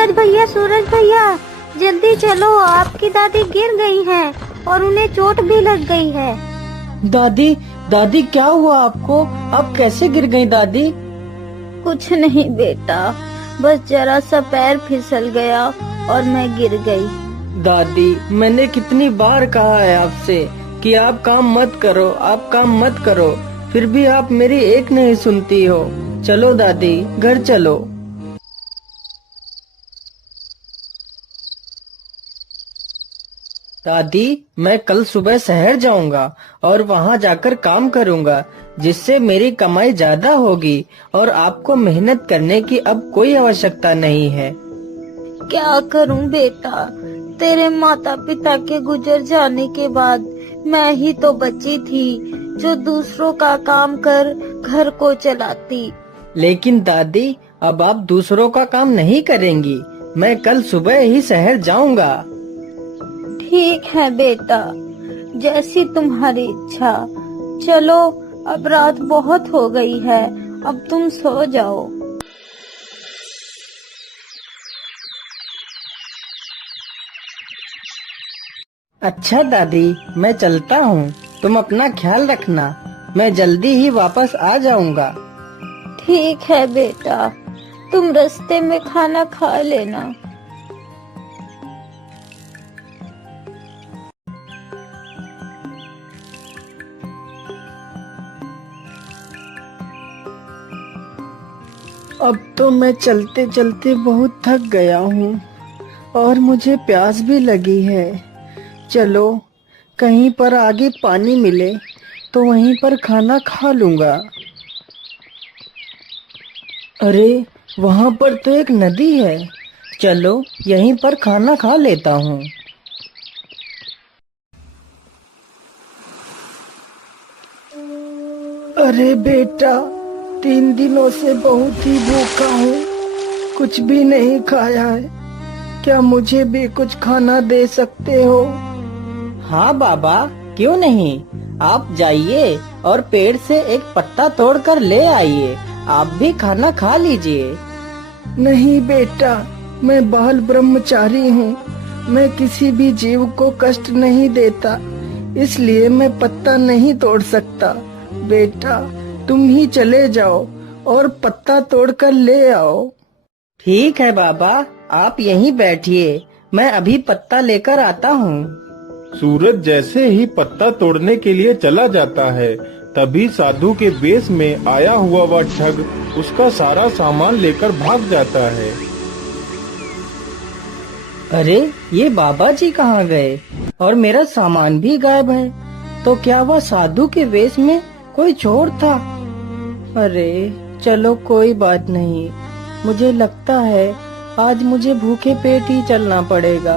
सूरज भैया, जल्दी चलो, आपकी दादी गिर गई हैं और उन्हें चोट भी लग गई है। दादी दादी क्या हुआ आपको? आप कैसे गिर गई दादी? कुछ नहीं बेटा, बस जरा सा पैर फिसल गया और मैं गिर गई। दादी मैंने कितनी बार कहा है आपसे कि आप काम मत करो, आप काम मत करो, फिर भी आप मेरी एक नहीं सुनती हो। चलो दादी, घर चलो। दादी मैं कल सुबह शहर जाऊंगा और वहाँ जाकर काम करूंगा, जिससे मेरी कमाई ज्यादा होगी और आपको मेहनत करने की अब कोई आवश्यकता नहीं है। क्या करूं बेटा, तेरे माता पिता के गुजर जाने के बाद मैं ही तो बची थी जो दूसरों का काम कर घर को चलाती। लेकिन दादी अब आप दूसरों का काम नहीं करेंगी, मैं कल सुबह ही शहर जाऊंगा। ठीक है बेटा, जैसी तुम्हारी इच्छा। चलो अब रात बहुत हो गई है, अब तुम सो जाओ। अच्छा दादी, मैं चलता हूँ, तुम अपना ख्याल रखना, मैं जल्दी ही वापस आ जाऊंगा। ठीक है बेटा, तुम रास्ते में खाना खा लेना। अब तो मैं चलते चलते बहुत थक गया हूँ और मुझे प्यास भी लगी है। चलो कहीं पर आगे पानी मिले तो वहीं पर खाना खा लूंगा। अरे वहाँ पर तो एक नदी है, चलो यहीं पर खाना खा लेता हूँ। अरे बेटा, 3 दिनों से बहुत ही भूखा हूँ, कुछ भी नहीं खाया है, क्या मुझे भी कुछ खाना दे सकते हो? हाँ बाबा, क्यों नहीं, आप जाइए और पेड़ से एक पत्ता तोड़कर ले आइए, आप भी खाना खा लीजिए। नहीं बेटा, मैं बाल ब्रह्मचारी हूँ, मैं किसी भी जीव को कष्ट नहीं देता, इसलिए मैं पत्ता नहीं तोड़ सकता। बेटा तुम ही चले जाओ और पत्ता तोड़कर ले आओ। ठीक है बाबा, आप यहीं बैठिए, मैं अभी पत्ता लेकर आता हूँ। सूरज जैसे ही पत्ता तोड़ने के लिए चला जाता है, तभी साधु के वेश में आया हुआ वह ठग उसका सारा सामान लेकर भाग जाता है। अरे ये बाबा जी कहाँ गए और मेरा सामान भी गायब है, तो क्या वह साधु के वेश में कोई चोर था? अरे चलो कोई बात नहीं, मुझे लगता है आज मुझे भूखे पेट ही चलना पड़ेगा।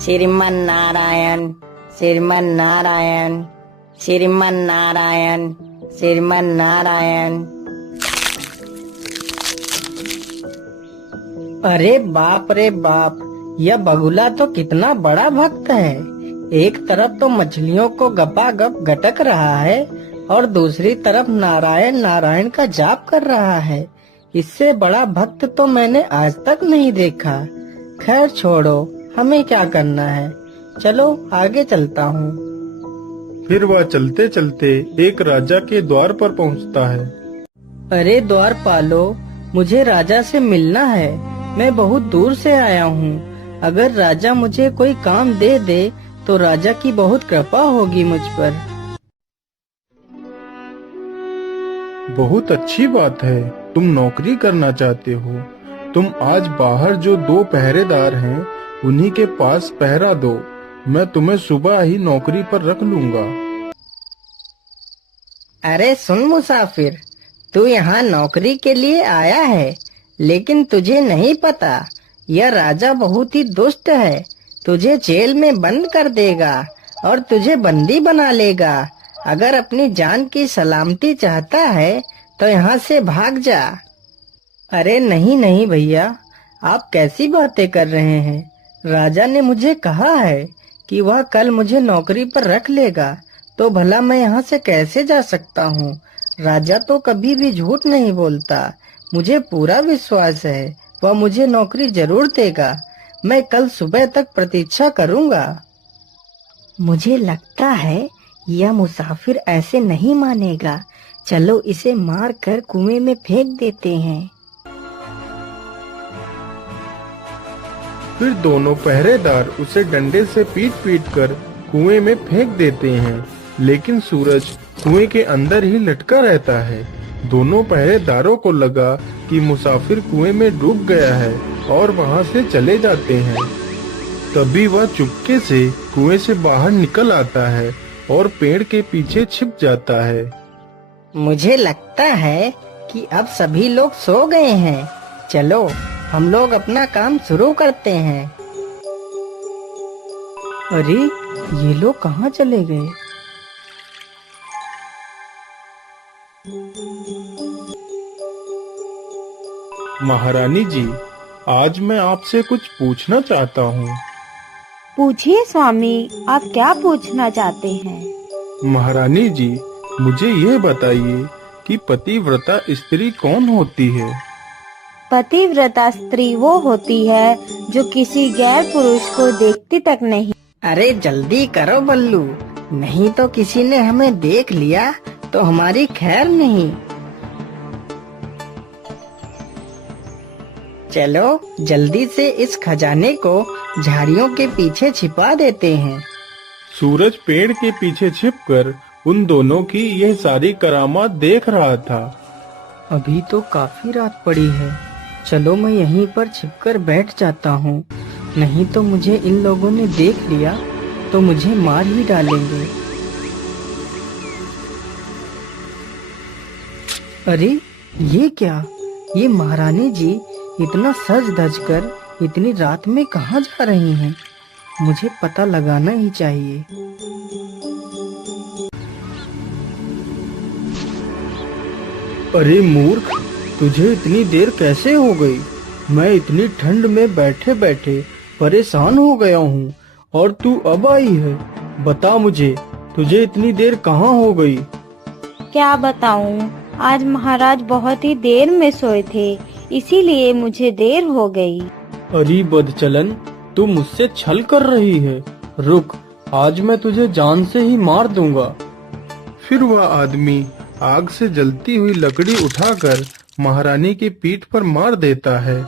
श्रीमन नारायण, श्रीमन नारायण, श्रीमन नारायण, श्रीमन नारायण। अरे बाप रे बाप, यह बगुला तो कितना बड़ा भक्त है, एक तरफ तो मछलियों को गपागप गटक रहा है और दूसरी तरफ नारायण नारायण का जाप कर रहा है। इससे बड़ा भक्त तो मैंने आज तक नहीं देखा। खैर छोड़ो, हमें क्या करना है, चलो आगे चलता हूँ। फिर वह चलते चलते एक राजा के द्वार पर पहुँचता है। अरे द्वारपालो, मुझे राजा से मिलना है, मैं बहुत दूर से आया हूँ, अगर राजा मुझे कोई काम दे दे तो राजा की बहुत कृपा होगी मुझ पर। बहुत अच्छी बात है, तुम नौकरी करना चाहते हो, तुम आज बाहर जो 2 पहरेदार हैं उन्हीं के पास पहरा दो, मैं तुम्हें सुबह ही नौकरी पर रख लूंगा। अरे सुन मुसाफिर, तू यहाँ नौकरी के लिए आया है, लेकिन तुझे नहीं पता यह राजा बहुत ही दुष्ट है, तुझे जेल में बंद कर देगा और तुझे बंदी बना लेगा। अगर अपनी जान की सलामती चाहता है तो यहाँ से भाग जा। अरे नहीं नहीं भैया, आप कैसी बातें कर रहे हैं, राजा ने मुझे कहा है कि वह कल मुझे नौकरी पर रख लेगा, तो भला मैं यहाँ से कैसे जा सकता हूँ? राजा तो कभी भी झूठ नहीं बोलता, मुझे पूरा विश्वास है वह मुझे नौकरी जरूर देगा। मैं कल सुबह तक प्रतीक्षा करूंगा। मुझे लगता है यह मुसाफिर ऐसे नहीं मानेगा। चलो इसे मार कर कुएं में फेंक देते हैं। फिर दोनों पहरेदार उसे डंडे से पीट पीट कर कुएं में फेंक देते हैं, लेकिन सूरज कुएं के अंदर ही लटका रहता है। दोनों पहरेदारों को लगा कि मुसाफिर कुएं में डूब गया है और वहां से चले जाते हैं। तभी वह चुपके से कुएं से बाहर निकल आता है और पेड़ के पीछे छिप जाता है। मुझे लगता है कि अब सभी लोग सो गए हैं। चलो हम लोग अपना काम शुरू करते हैं। अरे ये लोग कहाँ चले गए? महारानी जी, आज मैं आपसे कुछ पूछना चाहता हूँ। पूछिए स्वामी, आप क्या पूछना चाहते हैं? महारानी जी, मुझे ये बताइए कि पतिव्रता स्त्री कौन होती है? पतिव्रता स्त्री वो होती है जो किसी गैर पुरुष को देखती तक नहीं। अरे जल्दी करो बल्लू, नहीं तो किसी ने हमें देख लिया तो हमारी खैर नहीं। चलो जल्दी से इस खजाने को झाड़ियों के पीछे छिपा देते हैं। सूरज पेड़ के पीछे छिपकर उन दोनों की यह सारी करामात देख रहा था। अभी तो काफी रात पड़ी है, चलो मैं यहीं पर छिपकर बैठ जाता हूँ, नहीं तो मुझे इन लोगों ने देख लिया तो मुझे मार ही डालेंगे। अरे ये क्या, ये महारानी जी इतना सज धज कर इतनी रात में कहाँ जा रही हैं? मुझे पता लगाना ही चाहिए। अरे मूर्ख, तुझे इतनी देर कैसे हो गई? मैं इतनी ठंड में बैठे बैठे परेशान हो गया हूँ और तू अब आई है। बता मुझे, तुझे इतनी देर कहाँ हो गई? क्या बताऊं, आज महाराज बहुत ही देर में सोए थे, इसीलिए मुझे देर हो गई। अरे बदचलन, तू मुझसे छल कर रही है। रुक, आज मैं तुझे जान से ही मार दूंगा। फिर वह आदमी आग से जलती हुई लकड़ी उठाकर महारानी की पीठ पर मार देता है,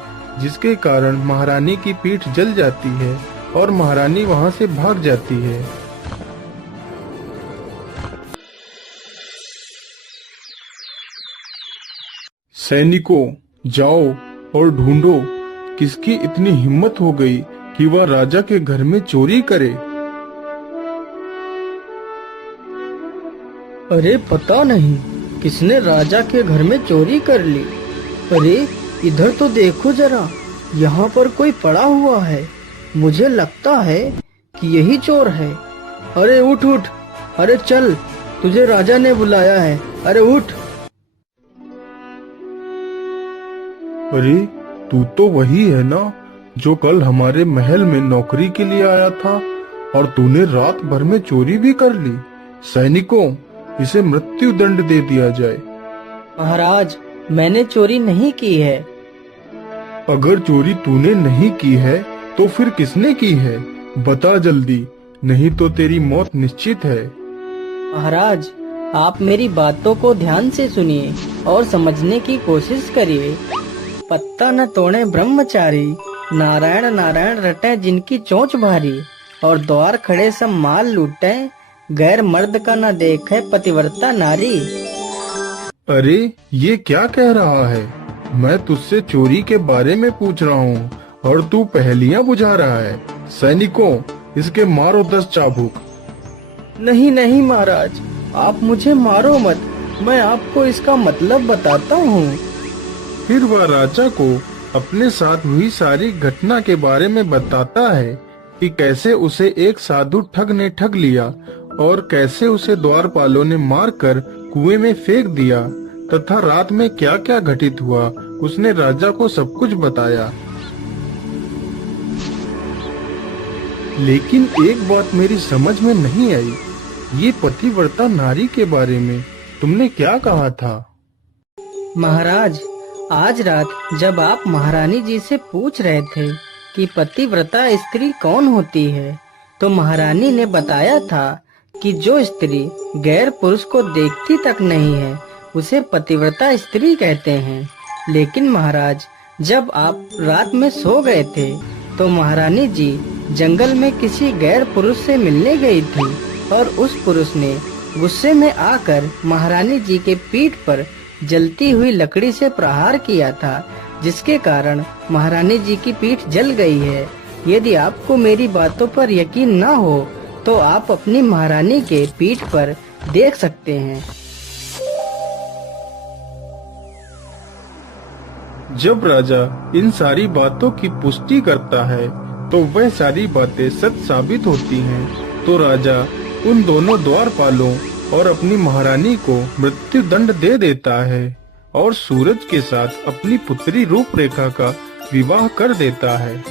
जिसके कारण महारानी की पीठ जल जाती है और महारानी वहां से भाग जाती है। सैनिकों, जाओ और ढूंढो किसकी इतनी हिम्मत हो गई कि वह राजा के घर में चोरी करे। अरे पता नहीं किसने राजा के घर में चोरी कर ली। अरे इधर तो देखो जरा, यहाँ पर कोई पड़ा हुआ है। मुझे लगता है कि यही चोर है। अरे उठ उठ, अरे चल, तुझे राजा ने बुलाया है। अरे उठ। अरे तू तो वही है ना जो कल हमारे महल में नौकरी के लिए आया था और तूने रात भर में चोरी भी कर ली। सैनिकों, इसे मृत्यु दंड दे दिया जाए। महाराज, मैंने चोरी नहीं की है। अगर चोरी तूने नहीं की है तो फिर किसने की है? बता जल्दी, नहीं तो तेरी मौत निश्चित है। महाराज, आप मेरी बातों को ध्यान से सुनिए और समझने की कोशिश करिए। पत्ता न तोड़े ब्रह्मचारी, नारायण नारायण रटे जिनकी चोंच भारी, और द्वार खड़े सब माल लूटे, गैर मर्द का न देखे पतिव्रता नारी। अरे ये क्या कह रहा है? मैं तुझसे चोरी के बारे में पूछ रहा हूँ और तू पहेलियाँ बुझा रहा है। सैनिकों, इसके मारो 10 चाबुक। नहीं नहीं महाराज, आप मुझे मारो मत, मैं आपको इसका मतलब बताता हूँ। फिर वह राजा को अपने साथ हुई सारी घटना के बारे में बताता है कि कैसे उसे एक साधु ठग ने ठग लिया और कैसे उसे द्वारपालों ने मारकर कुएं में फेंक दिया तथा रात में क्या क्या घटित हुआ। उसने राजा को सब कुछ बताया। लेकिन एक बात मेरी समझ में नहीं आई, ये पतिव्रता नारी के बारे में तुमने क्या कहा था? महाराज, आज रात जब आप महारानी जी से पूछ रहे थे कि पतिव्रता स्त्री कौन होती है, तो महारानी ने बताया था कि जो स्त्री गैर पुरुष को देखती तक नहीं है उसे पतिव्रता स्त्री कहते हैं। लेकिन महाराज, जब आप रात में सो गए थे तो महारानी जी जंगल में किसी गैर पुरुष से मिलने गई थी और उस पुरुष ने गुस्से में आकर महारानी जी के पीठ पर जलती हुई लकड़ी से प्रहार किया था, जिसके कारण महारानी जी की पीठ जल गई है। यदि आपको मेरी बातों पर यकीन न हो तो आप अपनी महारानी के पीठ पर देख सकते हैं। जब राजा इन सारी बातों की पुष्टि करता है तो वह सारी बातें सच साबित होती हैं। तो राजा उन दोनों द्वारपालों और अपनी महारानी को मृत्यु दंड दे देता है और सूरज के साथ अपनी पुत्री रूपरेखा का विवाह कर देता है।